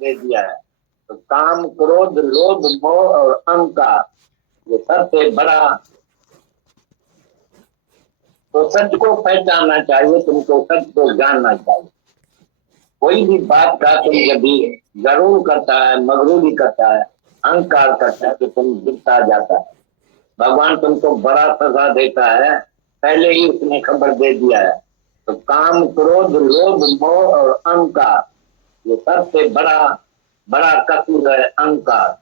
दे दिया है। तो काम, क्रोध, लोभ, मोह और अहंकार, ये सबसे बड़ा। तो सच को पहचानना चाहिए, तुमको सच को जानना चाहिए। कोई भी बात का तुम यदि जरूर करता है, मगरूरी करता है, अहंकार करता है, तो तुम गिरता जाता है। भगवान तुमको बड़ा सजा देता है, पहले ही उसने खबर दे दिया है। तो काम, क्रोध, लोभ, मोह और अहंकार, ये सबसे बड़ा बड़ा कसूर है अहंकार।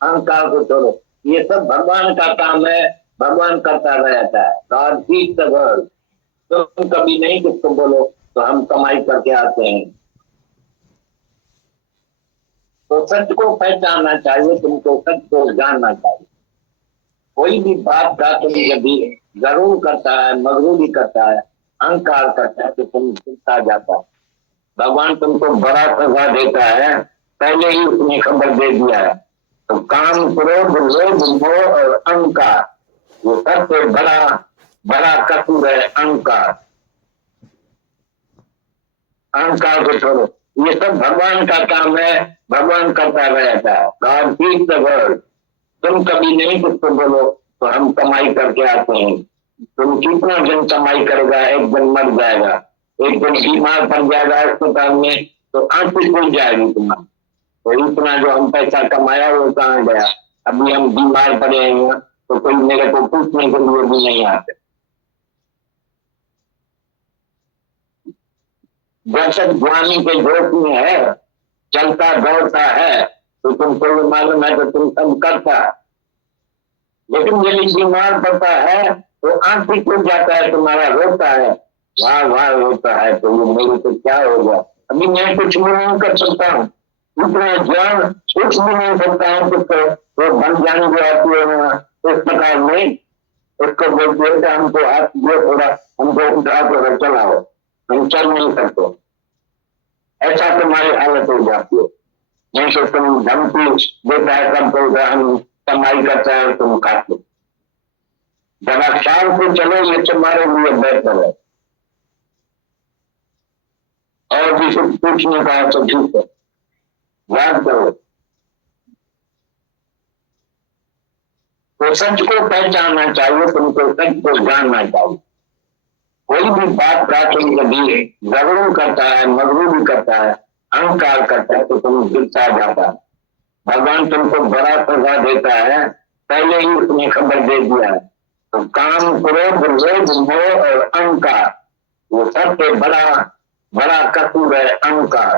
अहंकार को छोड़ो, ये सब भगवान का काम है, भगवान करता रहता है। God teach the world. तुम कभी नहीं किसको बोलो तो हम कमाई करके आते हैं। तो सच को पहचानना चाहिए, तुमको सच को जानना चाहिए। कोई भी बात का तुम यदि जरूर करता है, मगरूरी करता है, अहंकार करता है, तो तुम गिरता जाता है। भगवान तुमको बड़ा सजा देता है, पहले ही उसने खबर दे दिया है। तो काम, क्रोध, लोभ, मोह और अहंकार, ये सबसे बड़ा बड़ा कसूर है अहंकार। अहंकार को छोड़ो, ये सब भगवान का काम है, भगवान करता रहता है। God teach the world. तुम कभी नहीं किसको बोलो तो हम कमाई करके आते हैं। तुम कितना दिन कमाई करेगा, एक दिन मर जाएगा, एक दिन बीमार पड़ जाएगा अस्पताल में, तो आंखें खुल जाएगी तुम्हारी। तो इतना जो हम पैसा कमाया वो कहाँ गया? अभी हम बीमार पड़े हैं तो कोई मेरे को पूछने के लिए भी नहीं आते। जब तक जवानी के जोश में है, चलता दौड़ता है, तो तुमको भी मालूम है तो तुम सब करता। लेकिन यदि बीमार पड़ता है तो आंखें खुल जाता है तुम्हारा, रोता है, वाह वाह रोता है, तो ये मेरे को क्या हो गया? अभी मैं कुछ भी नहीं कर सकता हूँ, इतना ज्ञान कुछ भी नहीं सकता हूँ, तो बन जाने जो आती है इस प्रकार में उसको बोलते हैं कि हमको हाथ दिए, थोड़ा हमको उठा कर चलाओ, हम चल नहीं सकते। ऐसा तुम्हारी हालत हो जाती है। नहीं तो तुम धमकी देता है सबको, हम कमाई करता है तुम काट लो। जरा शाम को चलो, ये तुम्हारे लिए बेहतर है। और भी कुछ पूछने का है तो ठीक है, याद करो। तो सच को पहचानना चाहिए, तुमको सच को जानना चाहिए। कोई भी बात का तुम यदि जरूर करता है, मगरूरी करता है, अहंकार करता है, तो तुम गिरता जाता है। भगवान तुमको बड़ा सजा देता है, पहले ही उसने खबर दे दिया है। तो काम, क्रोध, लोभ, मोह और अहंकार, वो सबसे बड़ा बड़ा कसूर है अहंकार।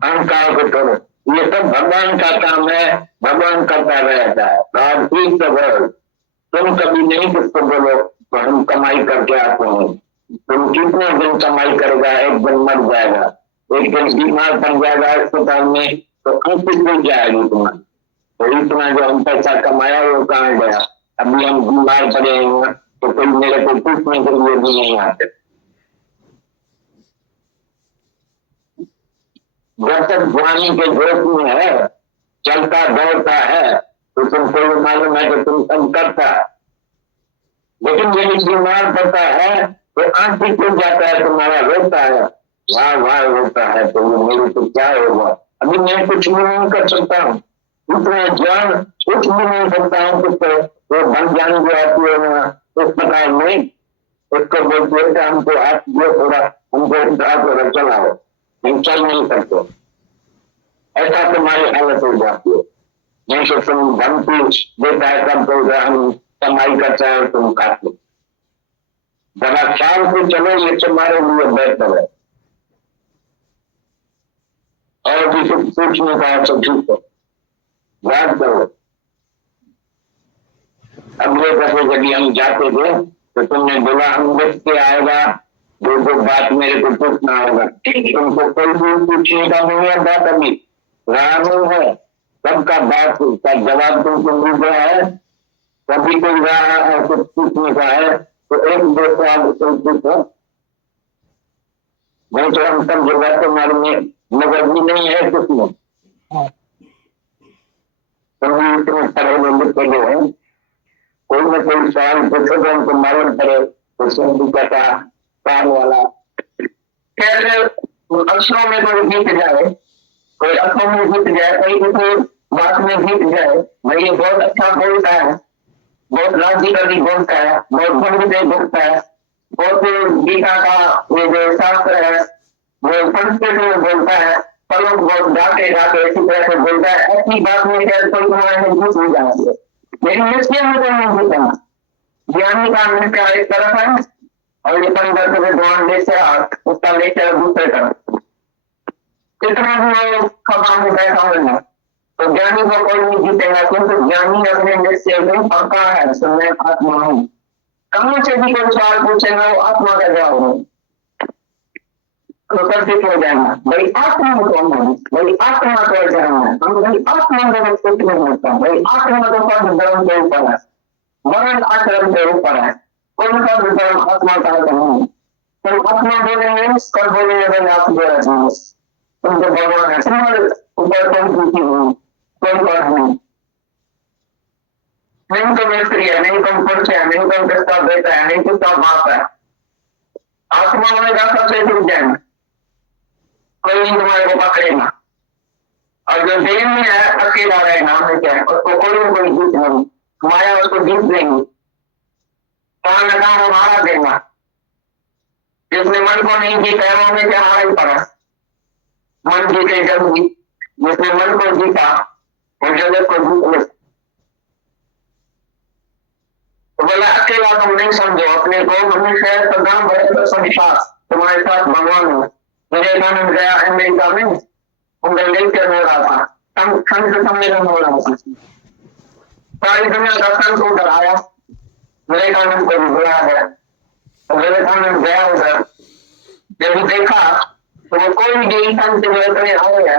अहंकार को छोड़ो, ये सब भगवान का काम है, भगवान करता रहता है। God teach the world. तुम कभी नहीं किसको बोलो तो हम कमाई करके आते हैं। तुम कितना दिन कमाई करेगा, एक दिन मर जाएगा, एक दिन बीमार पड़ जाएगा अस्पताल में, तो आंखें खुल जाएगी तुम्हारी। तो इतना जो हम पैसा कमाया वो कहाँ गया? अभी हम बीमार पड़े हैं तो कोई मेरे को पूछने के लिए भी नहीं आते। जब तक जवानी के जोश में है, चलता दौड़ता है, तो तुमको भी मालूम है कि तुम सब करता। लेकिन यदि बीमार पड़ता है तो आंखें खुल जाता है तुम्हारा, रोता है, वाह वाह रोता है, तो ये मेरे को क्या होगा? अभी मैं कुछ भी नहीं कर सकता हूँ, इतना ज्ञान कुछ भी नहीं सकता हूँ, तो बन जाने जो आती है इस प्रकार में उसको बोलते हैं कि हमको हाथ दिए, थोड़ा हमको उठा कर चलाओ, हम चल नहीं सकते। ऐसा तुम्हारी हालत हो जाती है। नहीं तो तुम धमकी देता है सबको, हम कमाई करता है तुम काट लो। जरा ख्याल से चलो, ये तुम्हारे लिए बेहतर है। और भी कुछ पूछने का है तो ठीक है, याद करो। अगले दफे जब हम जाते थे तो तुमने बोला हम देख के आएगा, दो बात मेरे को पूछना होगा। तुमको कोई भी पूछने का नहीं है, बात अभी रहा नहीं है, सबका बात का जवाब तुमको मिल गया है। कभी कोई रहा है कुछ पूछने का है तो एक दो सवाल पूछो, नहीं तो हम सब जगह तुम्हारे में नजर भी नहीं है कुछ में। तुम इतने पढ़े लिखे जो है, कोई ना कोई सवाल पूछो तो हमको मालूम पड़े, तो भी कहता कान वाला अगर अक्षरों में कोई जीत जाए, कोई अक्षरों में जीत जाए, कोई किसी बात में जीत जाए, भाई ये बहुत अच्छा बोलता है, बहुत लॉजिकली बोलता है, बहुत गंभीर से बोलता है, बहुत गीता का ये जो शास्त्र है वो संस्कृत में बोलता है, पलों बहुत ढाके ढाके इसी तरह से बोलता है, ऐसी बात में शायद कोई तुम्हारे में जीत नहीं जाती है। लेकिन निश्चय में कोई नहीं जीतना। ज्ञानी का निश्चय एक तरफ है और ये पंडित से भगवान लेकर उसका लेकर दूसरे तरफ, कितना भी वो खबा में बैठा होगा तो ज्ञानी को कोई नहीं जीतेगा, क्योंकि ज्ञानी अपने निश्चय में पक्का है, तो मैं आत्मा हूँ। कहीं से भी कोई सवाल पूछेगा वो आत्मा का जवाब है, तो सब हो जाएगा। भाई आत्मा कौन है, भाई आत्मा को जाना है, हम भाई आत्मा का कुछ नहीं होता, भाई आत्मा तो पद धर्म के ऊपर है, वर्ण आश्रम के ऊपर है, कोई का धर्म आत्मा का नहीं। तुम आत्मा बोलेंगे कल बोलेंगे भाई आप जो है तुम तो भगवान है, तुम्हारे ऊपर तुम पूछी हो कोई बात नहीं, नहीं तो मिस्त्री है, नहीं तो पुरुष है, नहीं तो प्रस्ताव देता है, नहीं तो सब बात है। आत्मा होने का सबसे टूट जाएगा, कोई नहीं तुम्हारे को पकड़ेगा। और जो देह में है अकेला रहेगा, हमें क्या है, उसको कोई जीत नहीं, माया उसको जीत देंगी, कहाँ न कहाँ वो मारा देगा। जिसने मन को नहीं जीता है वो क्या हारा ही पड़ा, मन जीते जब जीत, जिसने मन को जीता वो जगत को जीत ले। तो बोला अकेला तुम नहीं समझो अपने को, मनुष्य है सदा बड़े तो संसार तुम्हारे साथ भगवान है। विवेकानंद गया अमेरिका में, उनका लेक्चर हो रहा था, संत सम्मेलन हो रहा था, सारी दुनिया का संत उधर आया, विवेकानंद को भी बुलाया गया। तो विवेकानंद गया उधर, जब देखा तो वो कोई भी संत में आए है,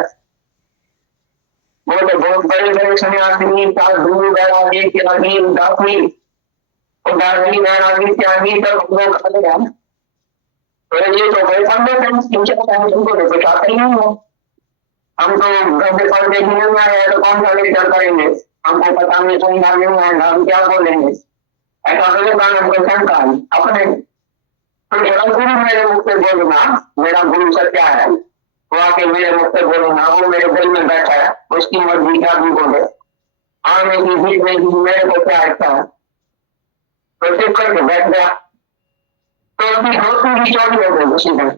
वो तो बहुत बड़े बड़े सन्यासी, साधु, वैरागी, त्यागी, उदासी, उदासी, वैरागी, त्यागी सब लोग आते हैं। तो ये तो भाई तुमको तो कुछ आता ही नहीं हो, हम तो घर से पढ़ के नहीं आए तो कौन सा लेक्चर करेंगे, हमको पता नहीं सुनना नहीं आएगा, हम क्या बोलेंगे, ऐसा विवेकानंद को शंका अपने। तो मेरा गुरु मेरे मुख से बोलूंगा, मेरा गुरु सच्चा है, वो आके मेरे मुख से बोलूंगा, वो मेरे दिल में बैठा है, उसकी मर्जी क्या भी बोले, आने की भीड़ में भी मेरे को क्या अच्छा है, तो चुप करके बैठ गया। तो उसकी धोती भी चौड़ी हो गई उसी दिन,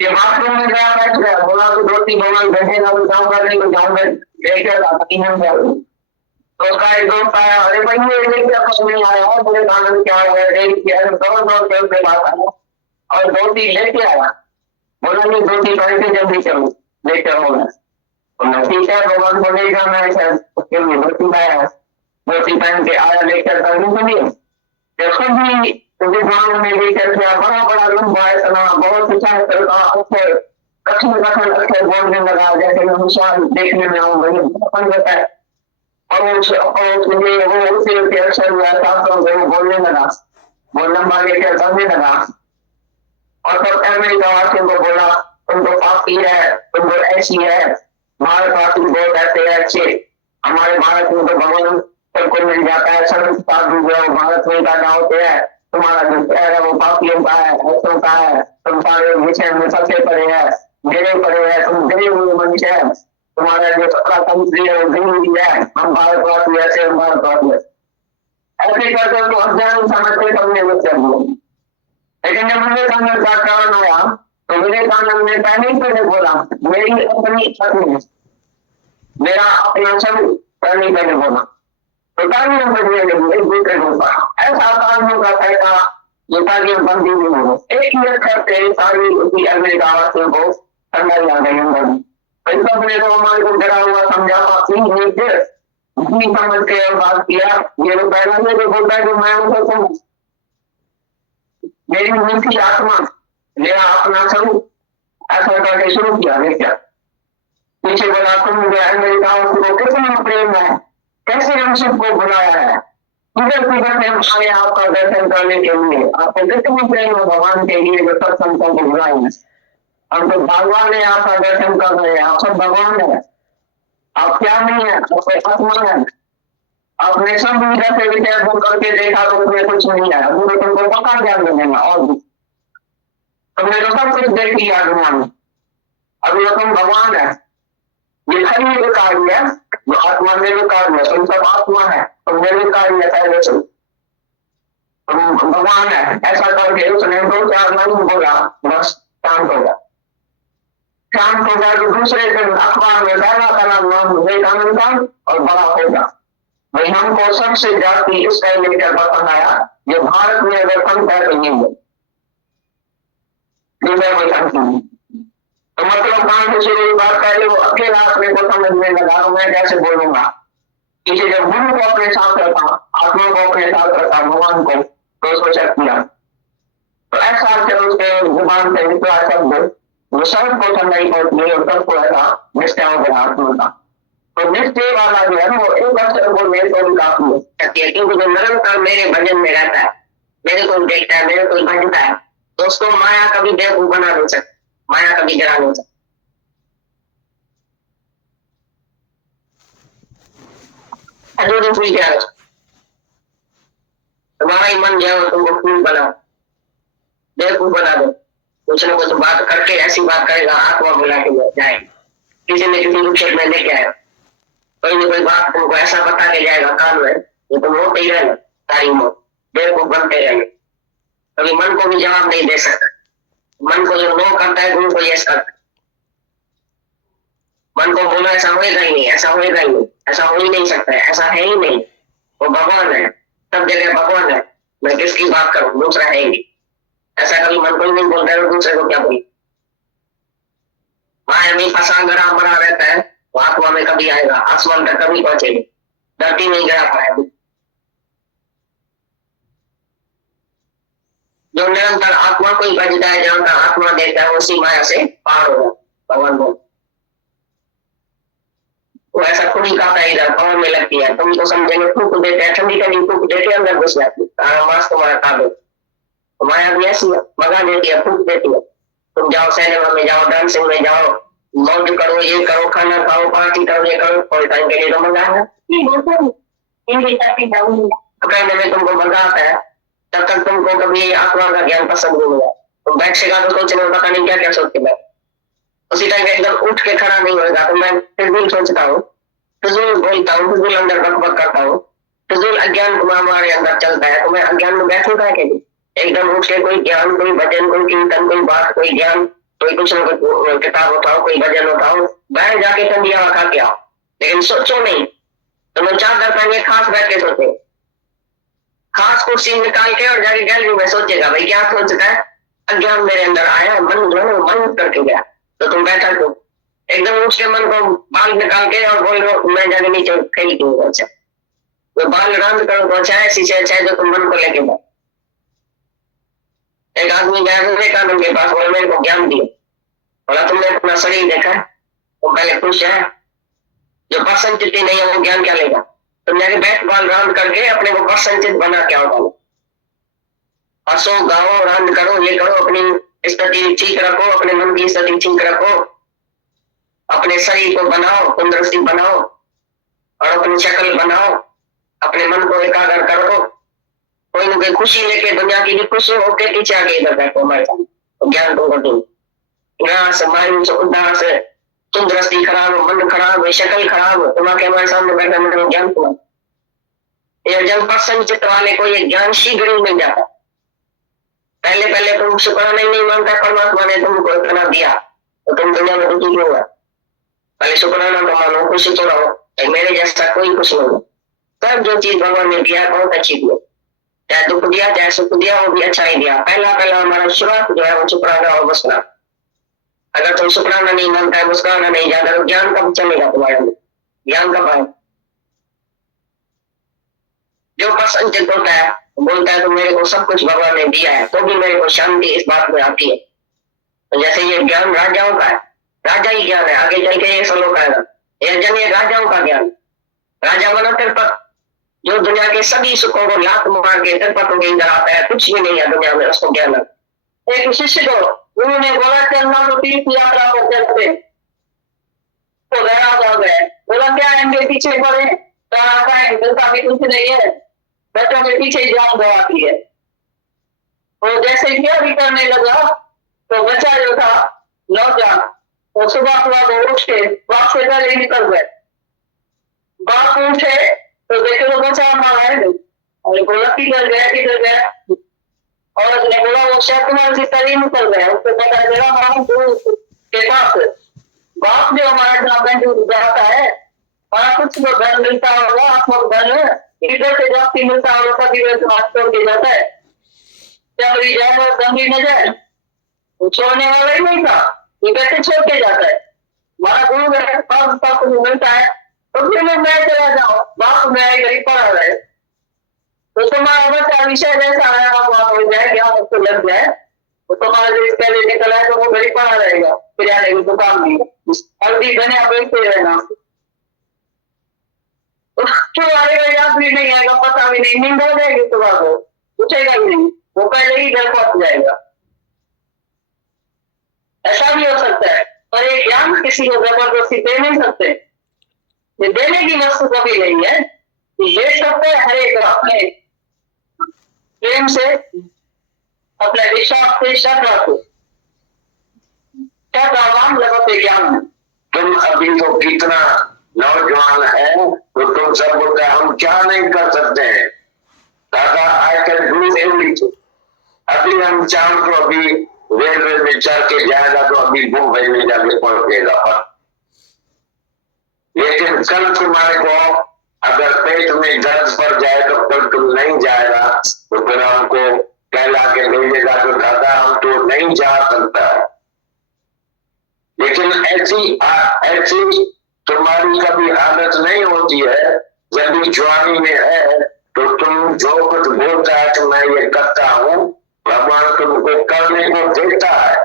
ये बाथरूम में गया बैठ गया, बोला तो धोती भगवान बैठे ना तो जाऊंगा नहीं तो जाऊंगा लेकर तो उसका एक दोस्त आया, अरे भाई ये लेकर कब नहीं आया हो, बड़े आनंद क्या हुआ, दौड़ के बात आया और धोती लेके आया, बोला नहीं धोती पहन के जल्दी चलो लेकर होगा, ठीक है भगवान को ले जाना है शायद उसके लिए धोती लाया, धोती पहन के आया लेकर करने के लिए। देखो भी विद्वानों में लेकर के बड़ा बड़ा लंबा है तना, बहुत ऊंचा अक्षर कठिन कठिन अक्षर बोलने लगा, जैसे मैं होशियार देखने में आऊंगा है, और उसे अक्षर वो बोलने लगा, वो लंबा लेकर करने लगा। और तब अमेरिका वासियों को बोला तुम तो पापी है, तुम तो ऐसी है, भारतवासी बहुत ऐसे है अच्छे, हमारे भारत में तो भगवान सबको मिल जाता है, संत साधु जो भारत में ज्यादा होते हैं, तुम्हारा जो पैर है वो पापियों का है, ऐसों का है, तुम सारे विषय में फंसे पड़े हैं, गिरे पड़े हैं, तुम गिरे हुए मनुष्य है, तुम्हारा जो सबका कंट्री है वो गिरी हुई है, हम भारतवासी ऐसे, हम भारतवासी ऐसे करते तो अज्ञान समझते सबने बच्चे बोले। लेकिन जब विवेकानंद का कारण आया तो विवेकानंद ने पहले ही पहले बोला मेरी अपनी छवि, मेरा अपना छवि पहले पहले बोला, तो ताकि हम एक दूसरे को ऐसा काम होगा ऐसा जो ताकि बंदी नहीं हो, एक ही अक्षर से सारी उसी अमेरिका वासियों को ठंडा आ गई अंदर। सबने तो हमारे को डरा हुआ समझा, समझ के बात किया, ये तो पहला में जो बोलता है कि मैं उनको मेरी मीठी आत्मा, मेरा अपना स्वरूप, ऐसा करके शुरू किया। क्या पीछे बोला तुम अमेरिका को कितना प्रेम है, कैसे हम सबको बुलाया है, किधर किधर से हम आए आपका दर्शन करने के लिए, आपको कितनी प्रेम है भगवान के लिए जो सत्संगों को बुलाए हैं। हम तो भगवान है, आपका दर्शन कर रहे हैं, आप सब भगवान है, आप क्या नहीं है, आप आत्मा है। आपने सब विचार से विचार करके देखा तो उसमें कुछ नहीं है, तुमको पक्का ज्ञान मिलेगा। और भी तुमने तो सब कुछ देख लिया दुनिया में, अभी तो तुम भगवान है। ये खाली निर्विकार है, जो आत्मा निर्विकार है, तुम सब आत्मा है, तुम निर्विकार है पहले से, तुम भगवान है। ऐसा करके उसने 2-4 लाइन बोला, बस शांत हो गया। शांत हो गया तो दूसरे दिन अखबार में पहला का नाम विवेकानंद था और बड़ा होगा। भाई हमको सबसे जाति इसका लेकर पसंद आया, जो भारत में अगर पंथ है तो नहीं है, तो मतलब कहां से शुरू बात पहले वो अकेला अपने को समझने लगा, तो मैं कैसे बोलूंगा। किसी जब गुरु को अपने साथ रखा, आत्मा को अपने साथ रखा, भगवान को, तो उसको चेक किया, तो ऐसा फिर उसके जुबान से निकला शब्द वो सब को ठंडाई पहुंचनी और सबको ऐसा निश्चय हो गया आत्मा का। तो निश्चय वाला जो है ना, वो एक अक्षर को मेरे को भी काफी है, क्योंकि जो निरंतर मेरे भजन में रहता है, मेरे को देखता है, मेरे को भजता है, तो उसको माया कभी बेवकूफ बना नहीं सकती, माया कभी गिरा नहीं सकती। अजूरी फूल क्या है, तुम्हारा ही मन जो है तुमको फूल बनाओ, बेवकूफ बना दो, कुछ न कुछ बात करके ऐसी बात करेगा आत्मा बुला के जाए, किसी न किसी रूप में लेके आएगा, कोई न कोई बात तुमको ऐसा बता के जाएगा कान में, ये तुम होते ही रहना सारी मौत, बेवकूफ बनते रहेंगे, कभी मन को भी जवाब नहीं दे सकता। मन को जो नो करता है गुरु को यस करता है, मन को बोला ऐसा होएगा ही नहीं, ऐसा होएगा ही नहीं, ऐसा हो ही नहीं सकता है, ऐसा है ही नहीं, वो भगवान है, सब जगह भगवान है, मैं किसकी बात करूं, दूसरा है ही नहीं, ऐसा कभी मन को ही नहीं बोलता है, दूसरे को क्या बोले। माया में फंसा गड़ा मरा रहता है, वो आत्मा में कभी आएगा, आसमान तक कभी पहुंचेगी, धरती नहीं गिरा पाएगा। जो निरंतर आत्मा को ही भजता है, जहां तक आत्मा देता है, उसी माया से पार होगा। भगवान बोल वो ऐसा खुद ही खाता है, इधर पाँव में लगती है, तुम तो समझेंगे फूक देते हैं, ठंडी ठंडी फूक देते हैं, अंदर घुस जाती है, मांस तुम्हारा खा दो। माया भी ऐसी मगा देती है, फूक देती है, तुम जाओ सिनेमा में जाओ, डांसिंग में जाओ, मौज करो, ये करो, खाना खाओ, पार्टी करो, ये करो, थोड़े टाइम के लिए तो मजा है, कहने में तुमको मजा आता है, तब तक तुमको कभी आत्मा का ज्ञान पसंद नहीं हुआ, तुम बैठेगा तो सोचने में पता नहीं क्या क्या सोच के बैठ, उसी टाइम एकदम उठ के खड़ा नहीं होगा। तो मैं फिर भी सोचता हूँ, फिजूल बोलता हूँ, फिजूल अंदर बकबक करता हूँ, फिजूल अज्ञान हमारे अंदर चलता है, तो मैं अज्ञान में बैठूंगा क्या, एकदम उठ के कोई ज्ञान, कोई भजन, कोई कीर्तन, कोई बात, कोई ज्ञान, कोई कुछ न कुछ किताब उठाओ, कोई भजन उठाओ, बाहर जाके ठंडी हवा खा के आओ, लेकिन सोचो नहीं। तो मैं चादर पहन के खास बैठ के सोचे, खास कुर्सी निकाल के और जाके गैलरी में सोचेगा, भाई क्या सोचता है, अज्ञान मेरे अंदर आया, मन जो है मन करके गया, तो तुम बैठा तो एकदम उठ के मन को बाल निकाल के और बोल रहे मैं जाके नीचे खेल क्यों, अच्छा तो बाल रंग करो तो अच्छा है, शीशे अच्छा है, जो तुम मन को लेके बैठ। एक आदमी गया विवेकानंद के पास, बोले मेरे को ज्ञान दिया, बोला तुमने अपना शरीर देखा, तो पहले खुश है, जो परसंचित नहीं है वो ज्ञान क्या लेगा, तुम जाके बैठ बाल राउंड करके अपने को परसंचित बना क्या होगा, हंसो गाओ राउंड करो, ये करो, अपनी स्थिति ठीक रखो, अपने मन की स्थिति ठीक रखो, अपने शरीर को बनाओ, तंदुरुस्ती बनाओ और अपनी शक्ल बनाओ, अपने मन को एकाग्र करो, कोई ना कोई खुशी लेके, दुनिया की भी खुशी होके पीछे आगे इधर बैठो हमारे साथ, तो ज्ञान तुमको दूं। निराश मायूस उदास तंदुरुस्ती खराब, मन खराब, शक्ल खराब, तुम्हारे हमारे सामने बैठा, मतलब ज्ञान तुम्हारा ये जब परसंचित वाले को ये ज्ञान शीघ्र ही मिल जाता। पहले पहले तुम शुक्राना ही नहीं मानता, परमात्मा ने तुमको इतना दिया तो तुम दुनिया में दुखी क्यों हुआ, पहले शुक्राना तो मानो, खुशी तो रहो, मेरे जैसा कोई खुश नहीं। सब जो चीज भगवान ने दिया बहुत अच्छी दी, चाहे दुख दिया चाहे सुख दिया, वो भी अच्छा ही दिया। पहला पहला हमारा शुरुआत जो है वो शुक्राना और मुस्कुराना। अगर तुम शुक्राना नहीं मानता है, मुस्कुराना नहीं जाता, तो ज्ञान कब चलेगा तुम्हारे में, ज्ञान कब आए। जो प्रसन्नचित होता है बोलता है तो मेरे को सब कुछ भगवान ने दिया है, तो भी मेरे को शांति इस बात में आती है। तो जैसे ये ज्ञान राजाओं का है, राजा ही ज्ञान है, आगे चल के ये श्लोक आएगा, ये राजाओं का ज्ञान, राजा बना तिरपत, जो दुनिया के सभी सुखों को लात मार के तिरपतों के अंदर आता है, कुछ भी नहीं है दुनिया में, उसको ज्ञान है। एक शिष्य को गुरु ने बोला चलना तो तीर्थ यात्रा को चलते, तो नाराज हो गए, बोला क्या इनके पीछे पड़े, मिलता भी कुछ नहीं है, बच्चों के पीछे जान गवाती है। तो जैसे क्या भी करने लगा तो बच्चा जो था नौजवान, वो सुबह सुबह उठ के बाप से पहले निकल गए। बाप उठे तो देखे तो बच्चा वहां है नहीं, और बोला किधर गया, और उसने बोला वो शायद तुम्हारे से पहले निकल गया। उसको पता चला हम गुरु के पास। बाप जो हमारा जहाँ बैंक जाता है, वहाँ कुछ तो धन मिलता होगा, आपको धन इधर से जाती मिलता होगा, कभी हाथ छोड़ के जाता है, जब भी जाए वो गंगी न जाए, वो छोड़ने वाला ही नहीं था, ये कैसे छोड़ के जाता है। हमारा गुरु के पास कुछ मिलता है तो फिर मैं चला जाऊँ, बाप मेरा गरीब पड़ा रहे, तो तुम्हारा बच्चा विषय जैसा है हो जाए, क्या उसको लग जाए, तो तुम्हारा जो इसके लिए निकला है तो वो गरीब पड़ा रहेगा, फिर आने की दुकान भी हल्दी धनिया बेचते रहना, क्यों आएगा याद भी नहीं आएगा, पता भी नहीं, नींद हो जाएगी सुबह को, उठेगा ही नहीं, वो पहले ही घर पहुंच जाएगा। ऐसा भी हो सकता है, पर ये ज्ञान किसी को जबरदस्ती दे नहीं सकते, ये देने की वस्तु कभी नहीं है, ले सकते हैं हर एक अपने प्रेम से, अपने विश्वास से श्रद्धा को, क्या भगवान लगते ज्ञान में। तुम अभी तो कितना नौजवान है, तो तुम सब बोलते हम क्या नहीं कर सकते हैं, दादा आई कैन डू एवरीथिंग। अभी हम चाहों तो अभी रेलवे में चढ़ के जाएगा तो अभी मुंबई में जाके पहुंचेगा, पर लेकिन कल तुम्हारे को अगर पेट में दर्द पड़ जाए तो कल तुम नहीं जाएगा, तो फिर हमको कहला के भेजेगा तो दादा हम तो नहीं जा सकता। लेकिन ऐसी तुम्हारी कभी आदत नहीं होती है, जब भी जवानी में है तो तुम जो कुछ बोलता है कि मैं ये करता हूँ, भगवान तुमको करने को देता है,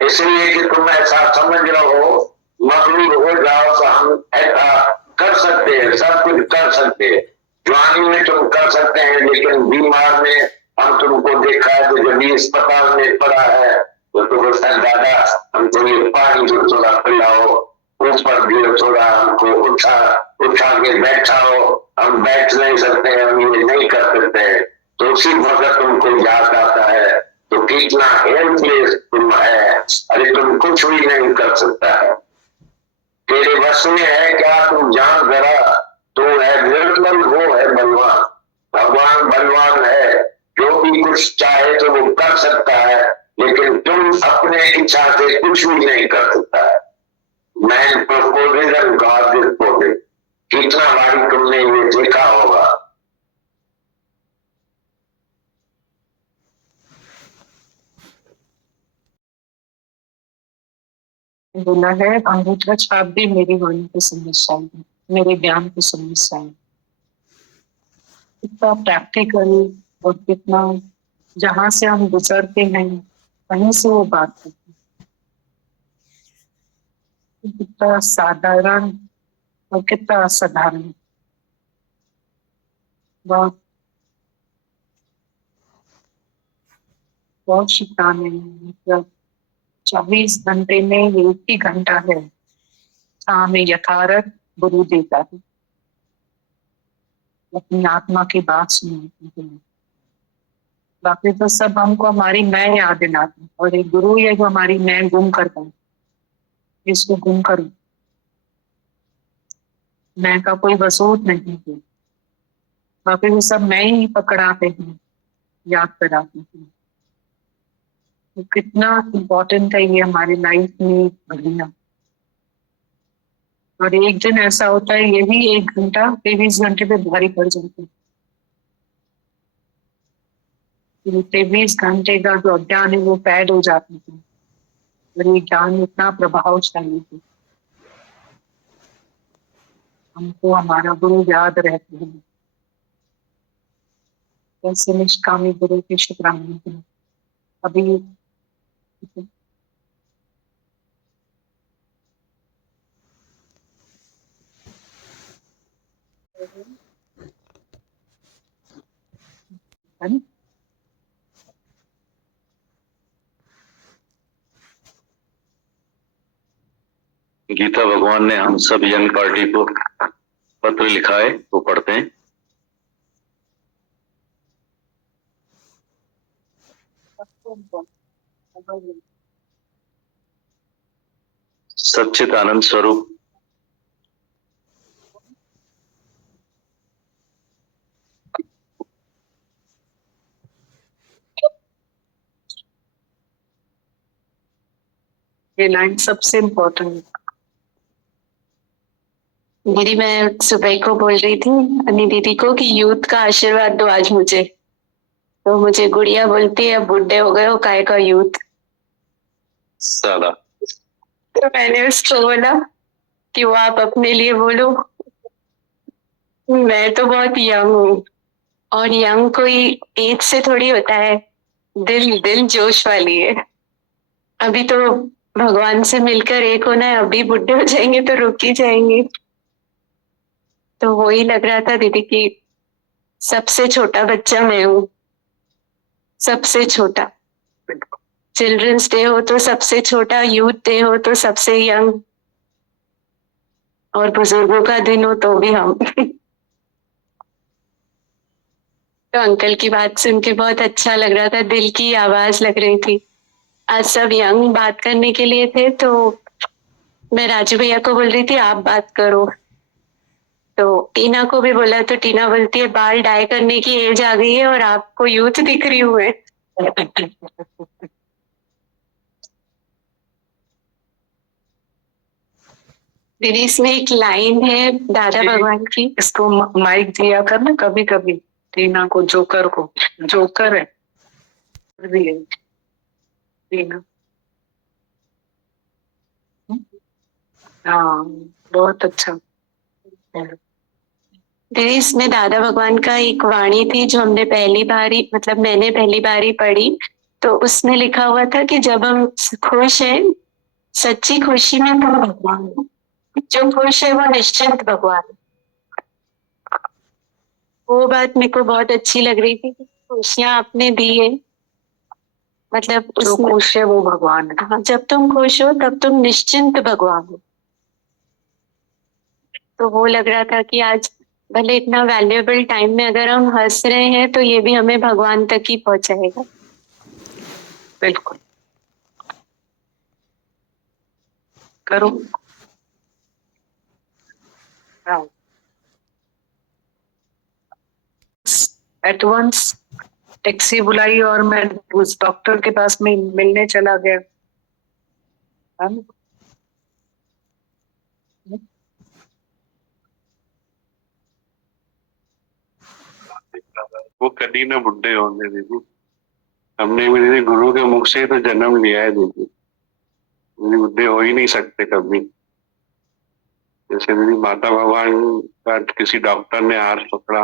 इसलिए कि तुम ऐसा समझ रहो, मगरूर हो जाओ तो हम ऐसा कर सकते हैं, सब कुछ कर सकते हैं। जवानी में तुम कर सकते हैं, लेकिन बीमार में हम तुमको देखा है तो जब अस्पताल में पड़ा है तो तुम दादा हमको ये पानी जो थोड़ा पिलाओ, ऊपर भी थोड़ा हमको उठा के बैठाओ, हम बैठ नहीं सकते, हम ये नहीं कर सकते हैं, तो उसी वक्त तुमको याद आता है तो कितना हेल्पलेस तुम है, अरे तुम कुछ भी नहीं कर सकता है, तेरे वश में है क्या, तुम जान जरा, तू है निर्बल, वो है बलवान, भगवान बलवान है, जो भी कुछ चाहे तो वो कर सकता है, लेकिन तुम अपने इच्छा से कुछ भी नहीं कर सकता है। Man proposes and God disposes, कितना बारी तुमने ये देखा होगा। बोला है अंगूठा छाप भी मेरी वाणी की समस्या है, मेरे ज्ञान की समस्या है। कितना प्रैक्टिकल और कितना जहां से हम गुजरते हैं वहीं से वो बात करते हैं, कितना साधारण और कितना असाधारण। बहुत शिकान है, मतलब 24 घंटे में एक ही घंटा है जहाँ हमें यथार्थ गुरु देता है, अपनी आत्मा की बात सुनने के लिए। बाकी तो सब हमको हमारी मैं याद दिलाते हैं, और एक गुरु ही है जो हमारी मैं गुम करता है, इसको गुम करो, मैं का कोई वसूल नहीं है, बाकी वो सब मैं ही पकड़ाते हैं, याद कराते हैं। तो कितना इम्पोर्टेंट है ये हमारी लाइफ में घड़ियां। और एक दिन ऐसा होता है यही 1 घंटा 23 घंटे पे भारी पड़ जाता है। 23 घंटे का जो अज्ञान है वो पैद हो जाता है, और ये ज्ञान इतना प्रभावशाली है, हमको हमारा गुरु याद रहते हैं। कैसे निष्कामी गुरु की शुक्राना अभी गीता भगवान ने हम सब यंग पार्टी को पत्र लिखा है, वो पढ़ते हैं। सच्चित आनंद स्वरूप ये लाइन सबसे इम्पोर्टेंट। दीदी मैं सुबह को बोल रही थी अन्नी दीदी को कि यूथ का आशीर्वाद दो आज मुझे, तो मुझे गुड़िया बोलती है बुढ़े हो गए हो काय का यूथ। साला तो मैंने उसको बोला कि वो आप अपने लिए बोलो, मैं तो बहुत यंग हूँ और यंग कोई एज से थोड़ी होता है, दिल दिल जोश वाली है। अभी तो भगवान से मिलकर एक होना है, अभी बुढ़े हो जाएंगे तो रुक ही जाएंगे। तो वही लग रहा था दीदी कि सबसे छोटा बच्चा मैं हूँ, सबसे छोटा। चिल्ड्रंस डे हो तो सबसे छोटा, यूथ डे हो तो सबसे यंग, और बुजुर्गों का दिन हो तो भी हम। तो अंकल की बात सुन के बहुत अच्छा लग रहा था, दिल की आवाज लग रही थी। आज सब यंग बात करने के लिए थे, तो मैं राजू भैया को बोल रही थी आप बात करो, तो टीना को भी बोला तो टीना बोलती है बाल डाई करने की एज आ गई है और आपको यूथ दिख रही हुए। दीदी इसमें एक लाइन है दादा भगवान की। इसको माइक दिया कर ना कभी कभी, टीना को, जोकर को। जोकर है भी है टीना। हाँ बहुत अच्छा। दीदी इसमें दादा भगवान का एक वाणी थी जो हमने पहली बार ही, मतलब मैंने पहली बार ही पढ़ी, तो उसमें लिखा हुआ था कि जब हम खुश हैं, सच्ची खुशी में तो भगवान है। जो खुश है वो निश्चिंत भगवान है। वो बात मेरे को बहुत अच्छी लग रही थी कि खुशियां आपने दी है, मतलब जो खुश है वो भगवान है। हाँ, जब तुम खुश हो तब तुम निश्चिंत भगवान हो। तो वो लग रहा था कि आज भले इतना वैल्यूएबल टाइम में अगर हम हंस रहे हैं तो ये भी हमें भगवान तक ही पहुंचाएगा। बिल्कुल करो। एट वंस टैक्सी बुलाई और मैं उस डॉक्टर के पास में मिलने चला गया। वो कभी ना बुढ़े होंगे दीदी। हमने भी दीदी गुरु के मुख से ही तो जन्म लिया है दीदी। दीदी बुढ़े हो ही नहीं सकते कभी। जैसे दीदी माता भगवान का किसी डॉक्टर ने हाथ पकड़ा,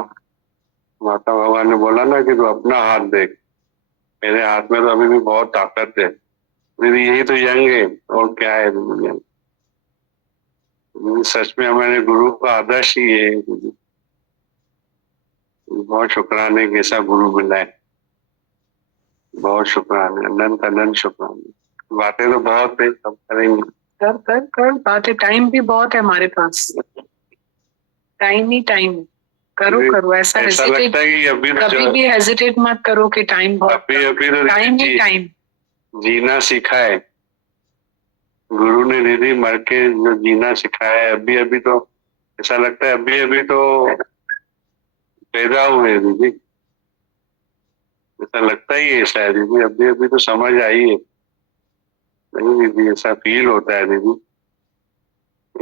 माता भगवान ने बोला ना कि तू अपना हाथ देख, मेरे हाथ में तो अभी भी बहुत ताकत है। दीदी यही तो यंग है और क्या है दीदी। दीदी सच में हमारे गुरु का आदर्श ही है दीदी। बहुत शुक्राने कि ऐसा गुरु मिला है, बहुत शुक्राने, अनंत अनंत शुक्राने। बातें तो बहुत है, सब करेंगे। कर कर कर बातें, टाइम भी बहुत है हमारे पास, टाइम ही टाइम। करो करो, ऐसा लगता है कि अभी कभी भी हेजिटेट मत करो कि टाइम बहुत, अभी तो टाइम ही टाइम। जीना सीखा है गुरु ने दीदी, मर के जो जीना सिखाया है। अभी अभी तो ऐसा लगता है अभी अभी तो पैदा हुए दीदी, ऐसा लगता ही है शायद दीदी। अभी अभी तो समझ आई है नहीं दीदी, ऐसा फील होता है दीदी।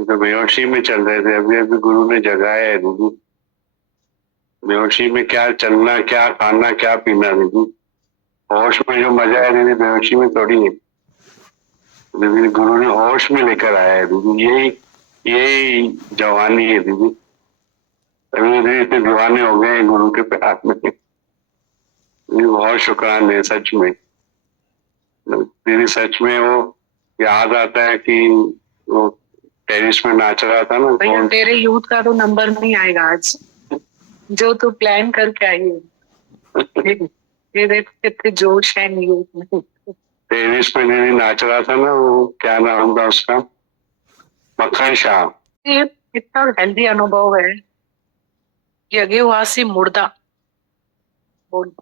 तो बेहोशी में चल रहे थे, अभी अभी गुरु ने जगाया है दीदी। बेहोशी में क्या चलना, क्या खाना, क्या पीना दीदी। होश में जो मजा है दीदी, बेहोशी में थोड़ी है दीदी। गुरु ने होश में लेकर आया है दीदी। यही जवानी है दीदी। अभी दीदी इतने दीवाने हो गए हैं गुरु के प्यार में दीदी। बहुत शुक्रान है सच में दीदी। सच में वो याद आता है कि वो टेरिस में नाच रहा था ना। भैया तेरे यूथ का तो नंबर नहीं आएगा आज, जो तू प्लान करके आई है। ये देख कितने जोश है यूथ में। टेरिस में दीदी नाच रहा था ना, वो क्या नाम था उसका, मक्खन शाह। ये इतना हेल्दी अनुभव है कि अगे वहां से मुर्दा बोल।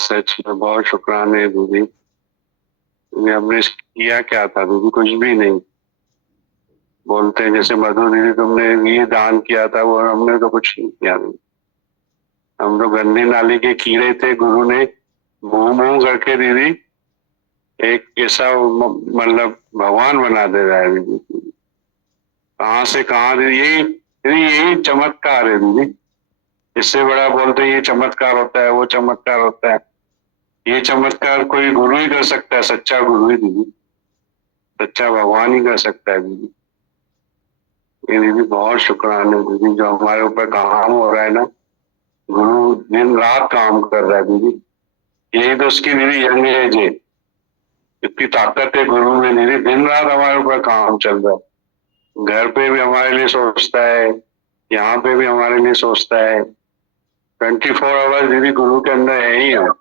सच में बहुत शुक्राने हैं दीदी। हमने किया क्या था दीदी? कुछ भी नहीं। बोलते हैं जैसे मधु दीदी तुमने ये दान किया था, वो हमने तो कुछ नहीं किया। नहीं, हम तो गंदी नाली के कीड़े थे। गुरु ने मुंह मुंह करके दीदी एक ऐसा मतलब भगवान बना दे रहा है दीदी। कहाँ से कहाँ दीदी, यही चमत्कार है दीदी। इससे बड़ा बोलते ये चमत्कार होता है, वो चमत्कार होता है। ये चमत्कार कोई गुरु ही कर सकता है, सच्चा गुरु ही दीदी, सच्चा भगवान ही कर सकता है दीदी। ये दीदी बहुत शुक्राना है दीदी, जो हमारे ऊपर काम हो रहा है ना। गुरु दिन रात काम कर रहा है दीदी। यही तो उसकी दीदी यंग एज है, इतनी ताकत है गुरु में दीदी। दिन रात हमारे ऊपर काम चल रहा है। घर पे भी हमारे लिए सोचता है, यहाँ पे भी हमारे लिए सोचता है। 24 आवर्स दीदी गुरु के अंदर है ही हम।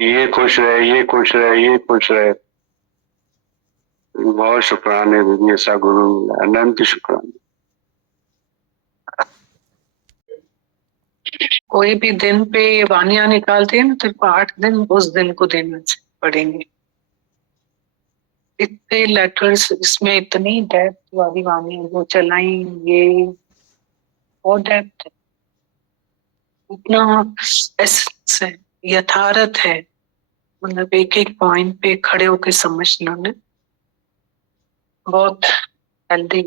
ये खुश रहे, ये खुश रहे, ये खुश रहे। बहुत शुक्राना है दीदी, ऐसा गुरु मिला, अनंत शुक्राना। कोई भी दिन पे वानियां निकालते हैं ना, तो 8 दिन उस दिन को देना पड़ेंगे। इतने लेटर्स, इसमें इतनी डेप्थ वाली वाणी वो चलाई, ये और डेप्थ है, इतना एसेंस है, यथार्थ है। मतलब एक एक पॉइंट पे खड़े होकर समझना ने बहुत हेल्दी।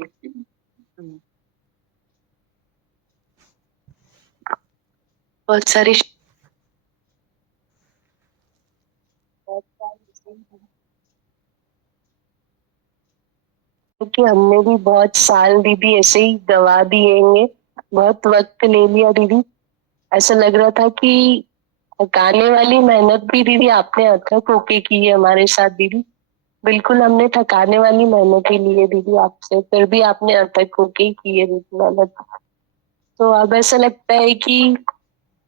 बहुत सारी क्योंकि हमने भी बहुत साल दीदी ऐसे ही गवा दिए, बहुत वक्त ले लिया दीदी। ऐसा लग रहा था कि थकाने वाली मेहनत भी दीदी आपने अथक होके की है हमारे साथ दीदी। बिल्कुल हमने थकाने वाली मेहनत ही ली है दीदी आपसे, फिर भी आपने अथक होके ही की है दीदी मेहनत। तो अब ऐसा लगता है कि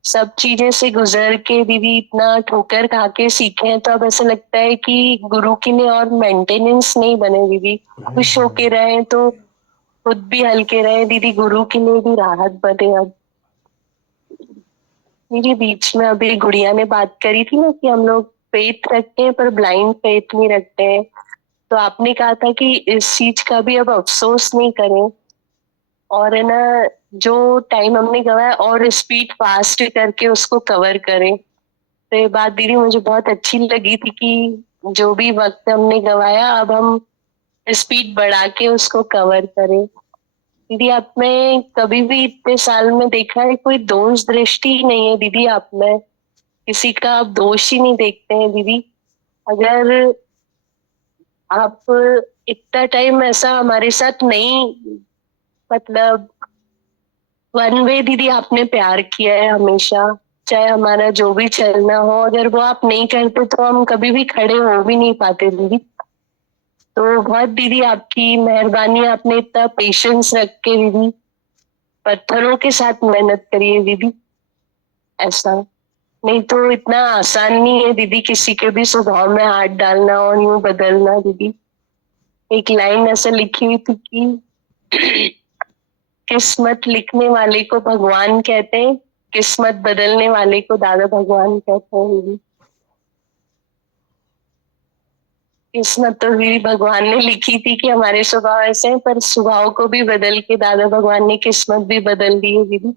सब चीजें से गुजर के दीदी इतना ठोकर खा के सीखे हैं, तो अब ऐसा लगता है कि गुरु के लिए और मेंटेनेंस नहीं बने दीदी। खुश होके रहे तो खुद भी हल्के रहे दीदी, गुरु के लिए भी राहत बने। अब मेरे बीच में अभी गुड़िया ने बात करी थी ना कि हम लोग फेथ रखते हैं पर ब्लाइंड फेथ नहीं रखते हैं, तो आपने कहा था कि इस चीज का भी अब अफसोस नहीं करें, और है ना जो टाइम हमने गवाया और स्पीड फास्ट करके उसको कवर करें। तो ये बात दीदी मुझे बहुत अच्छी लगी थी कि जो भी वक्त हमने गवाया अब हम स्पीड बढ़ा के उसको कवर करें। दीदी आप में कभी भी इतने साल में देखा है कोई दोष दृष्टि ही नहीं है दीदी, आप में किसी का आप दोष ही नहीं देखते हैं दीदी। अगर आप इतना टाइम ऐसा हमारे साथ नहीं, मतलब वन वे दीदी आपने प्यार किया है हमेशा, चाहे हमारा जो भी चलना हो, अगर वो आप नहीं करते तो हम कभी भी खड़े हो भी नहीं पाते दीदी। तो बहुत दीदी आपकी मेहरबानी, आपने इतना पेशेंस रख के दीदी पत्थरों के साथ मेहनत करी है दीदी। ऐसा नहीं तो इतना आसान नहीं है दीदी किसी के भी स्वभाव में हाथ डालना और यूं बदलना दीदी। एक लाइन ऐसा लिखी हुई थी कि किस्मत लिखने वाले को भगवान कहते हैं, किस्मत बदलने वाले को दादा भगवान कहते हैं दीदी। किस्मत तो दीदी भगवान ने लिखी थी कि हमारे स्वभाव ऐसे हैं, पर स्वभाव को भी बदल के दादा भगवान ने किस्मत भी बदल दी है दीदी।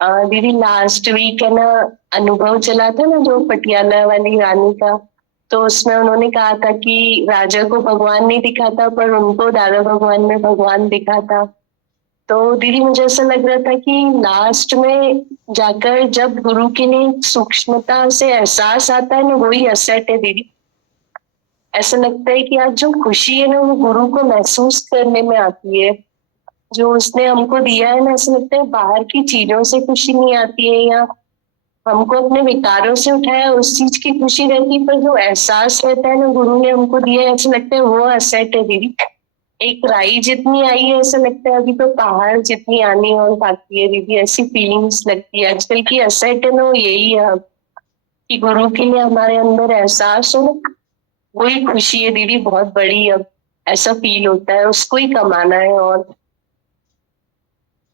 दीदी लास्ट वीक है ना अनुभव चला था ना जो पटियाला वाली रानी का, तो उसमें उन्होंने कहा था कि राजा को भगवान नहीं दिखा था पर उनको दादा भगवान में भगवान दिखा था। तो दीदी मुझे ऐसा लग रहा था कि लास्ट में जाकर जब गुरु के लिए सूक्ष्मता से एहसास आता है ना, वही असेट है दीदी। ऐसा लगता है कि आज जो खुशी है ना वो गुरु को महसूस करने में आती है, जो उसने हमको दिया है ना। ऐसा लगता है बाहर की चीजों से खुशी नहीं आती है, या हमको अपने विकारों से उठाया उस चीज की खुशी रहती है, पर जो एहसास रहता है ना गुरु ने हमको दिया है, ऐसा लगता है वो असेट है दीदी। एक राई जितनी आई है ऐसा लगता है अभी तो पहाड़ जितनी आनी और बाकी है दीदी, ऐसी फीलिंग्स लगती है। आजकल की असेट है ना वो यही है कि गुरु के लिए हमारे अंदर एहसास हो, वही खुशी है दीदी बहुत बड़ी। अब ऐसा फील होता है उसको ही कमाना है, और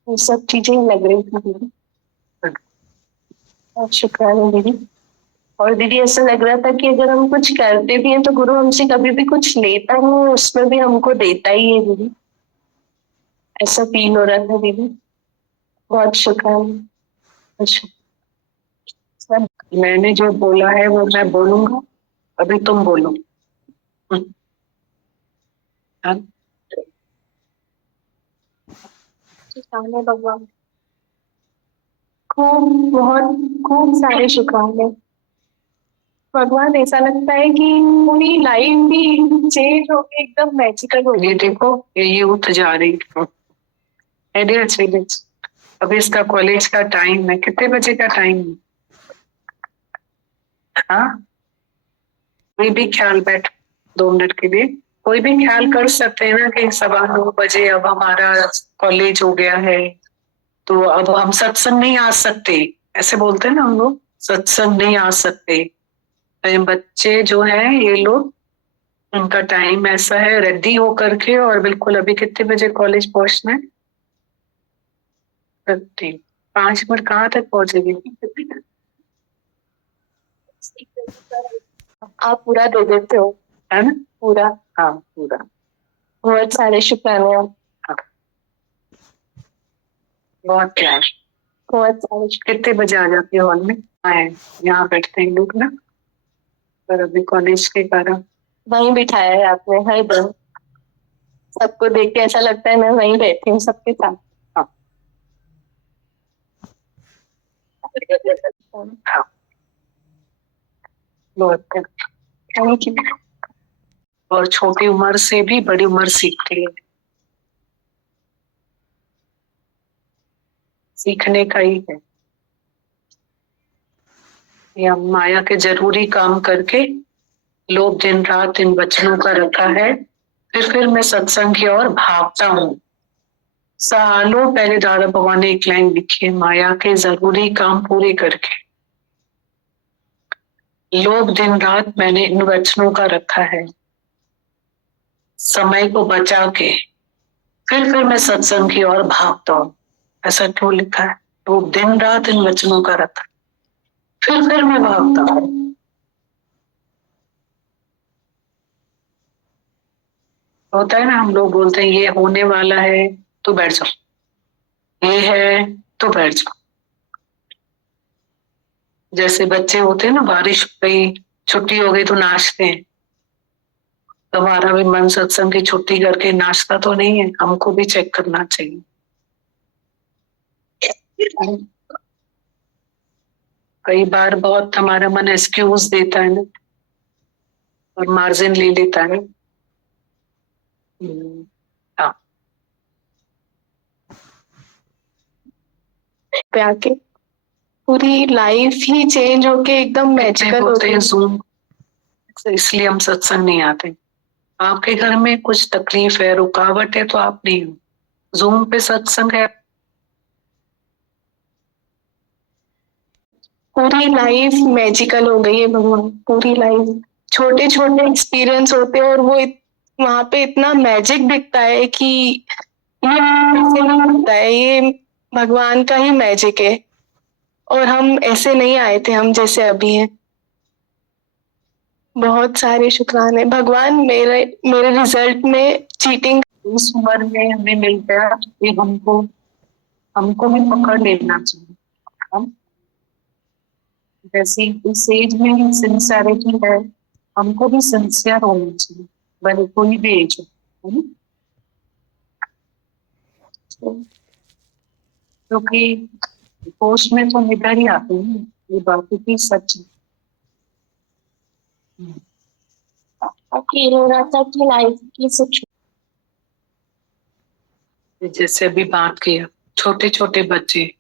ये सब चीजें लग रही थी दीदी। बहुत शुक्राना दीदी। और दीदी ऐसा लग रहा था कि अगर हम कुछ करते भी हैं तो गुरु हमसे कभी भी कुछ लेता नहीं, उसमें भी हमको देता ही है दीदी, ऐसा फील हो रहा था दीदी। बहुत शुक्राना। सर, मैंने जो बोला है वो मैं बोलूंगा, अभी तुम बोलो। हाँ? शुक्राना भगवान, खूब बहुत खूब सारे शुक्राने भगवान। ऐसा लगता है कि पूरी लाइफ भी चेंज होके एकदम मैजिकल हो गई। देखो ये उठ जा रही है। अभी इसका कॉलेज का टाइम है, कितने बजे का टाइम है? हाँ, कोई भी ख्याल बैठ 2 मिनट के लिए, कोई भी ख्याल कर सकते हैं ना कि 9:15 अब हमारा कॉलेज हो गया है, तो अब हम सत्संग नहीं आ सकते, ऐसे बोलते हैं ना हम लोग, सत्संग नहीं आ सकते। तो बच्चे जो है ये लोग, उनका टाइम ऐसा है रेडी होकर के, और बिल्कुल अभी कितने बजे कॉलेज पहुंचना है? 5 मिनट कहाँ तक पहुंचेगी? आप पूरा दे देते हो है ना? पूरा, हाँ पूरा। बहुत सारे शुक्राने। हाँ। बहुत प्यार। बहुत सारे कितने बजे आ जाते हो हॉल में? आए यहाँ बैठते हैं लोग ना, पर अभी कॉलेज के कारण वहीं बिठाया है आपने हर दिन। सबको देख के ऐसा लगता है मैं वहीं बैठी हूँ सबके साथ। हाँ। हाँ। बहुत थैंक यू। और छोटी उम्र से भी बड़ी उम्र सीखती है, सीखने का ही है। या माया के जरूरी काम करके लोग दिन रात इन वचनों का रखा है, फिर मैं सत्संग की ओर भागता हूँ। सालों पहले दादा भगवान ने एक लाइन लिखी है, माया के जरूरी काम पूरे करके लोग दिन रात मैंने इन वचनों का रखा है, समय को बचा के फिर मैं सत्संग की ओर भागता हूँ। ऐसा क्यों लिखा है? लोग दिन रात इन वचनों का रखा, फिर मैं भागता हूँ। होता है ना, हम लोग बोलते हैं ये होने वाला है तो बैठ जाओ, ये है तो बैठ जाओ। जैसे बच्चे होते हैं ना, बारिश हो गई, छुट्टी हो गई तो नाचते हैं। हमारा भी मन सत्संग की छुट्टी करके नाचता तो नहीं है, हमको भी चेक करना चाहिए। कई बार बहुत हमारा मन एक्सक्यूज देता है ना, और मार्जिन ले लेता है। हाँ, पे आके पूरी लाइफ ही चेंज होके एकदम मैजिकल होते हैं जूम। इसलिए हम सत्संग नहीं आते। आपके घर में कुछ तकलीफ है, रुकावट है, तो आप नहीं हो। जूम पे सत्संग है, पूरी लाइफ मैजिकल हो गई है भगवान। पूरी लाइफ छोटे छोटे एक्सपीरियंस होते हैं और वो वहां पे इतना मैजिक दिखता है कि ये ऐसे नहीं दिखता है, ये भगवान का ही मैजिक है। और हम ऐसे नहीं आए थे, हम जैसे अभी हैं। बहुत सारे शुक्राने भगवान। मेरे मेरे रिजल्ट में चीटिंग इस उम्र में हमें मिल गया, ये हमको भी पकड़ लेना चाहिए। हम जैसे इस एज में सिंसियरिटी है, हमको भी सिंसियर होना चाहिए, भले कोई भी एज हो, है ना? क्योंकि होश में तो निडर ही आते हैं, ये बात की सच है। फील हो रहा था कि लाइफ की सच, जैसे अभी बात किया, छोटे छोटे बच्चे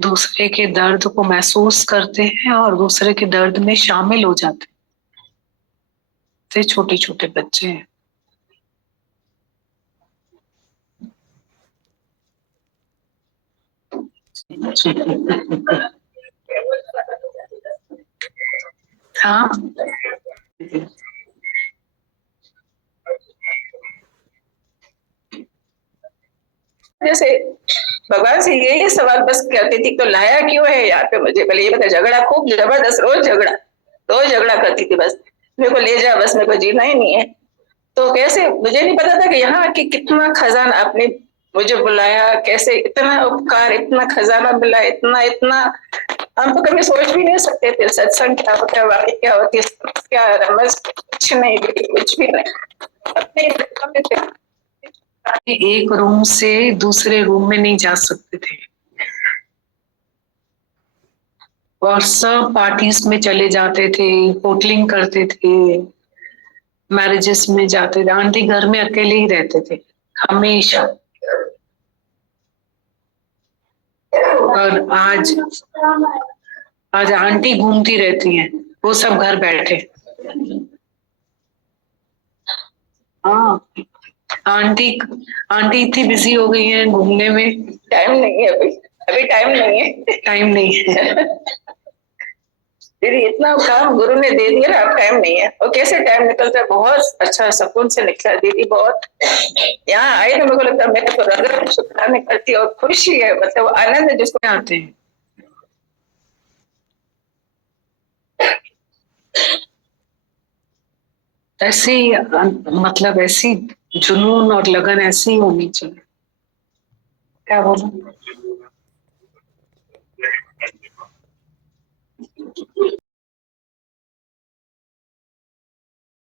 दूसरे के दर्द को महसूस करते हैं और दूसरे के दर्द में शामिल हो जाते हैं। छोटे छोटे बच्चे हैं। हाँ, जैसे भगवान से यही सवाल बस करती थी, तो लाया क्यों है यहाँ पे मुझे, पहले ये बता। झगड़ा खूब जबरदस्त, रोज झगड़ा करती थी, बस मेरे को ले जा, बस मेरे को जीना ही नहीं है। तो कैसे, मुझे नहीं पता था कि यहाँ कि कितना खजाना आपने मुझे बुलाया, कैसे इतना उपकार, इतना खजाना मिला, इतना इतना हम तो कभी सोच भी नहीं सकते थे। सत्संग क्या होता है, वाणी क्या होती है, क्या रमज, कुछ नहीं, कुछ भी नहीं। अपने एक रूम से दूसरे रूम में नहीं जा सकते थे और सब पार्टीज में चले जाते थे, होटलिंग करते थे, मैरिजेस में जाते थे। आंटी घर में अकेले ही रहते थे हमेशा। और आज आंटी घूमती रहती हैं, वो सब घर बैठे। हाँ, आंटी इतनी बिजी हो गई है घूमने में, टाइम नहीं है, अभी टाइम नहीं है। टाइम नहीं है। दीदी इतना काम गुरु ने दे दिया ना, अब टाइम नहीं है। और कैसे टाइम निकलता है, बहुत अच्छा सुकून से निकला दीदी। बहुत यहाँ आई तो मेरे को लगता है मेरे तो रग शुक्राने करती और खुशी है, मतलब आनंद है जिसको आते हैं। ऐसी मतलब ऐसी जुनून और लगन ऐसी होनी चाहिए। क्या बोलूं?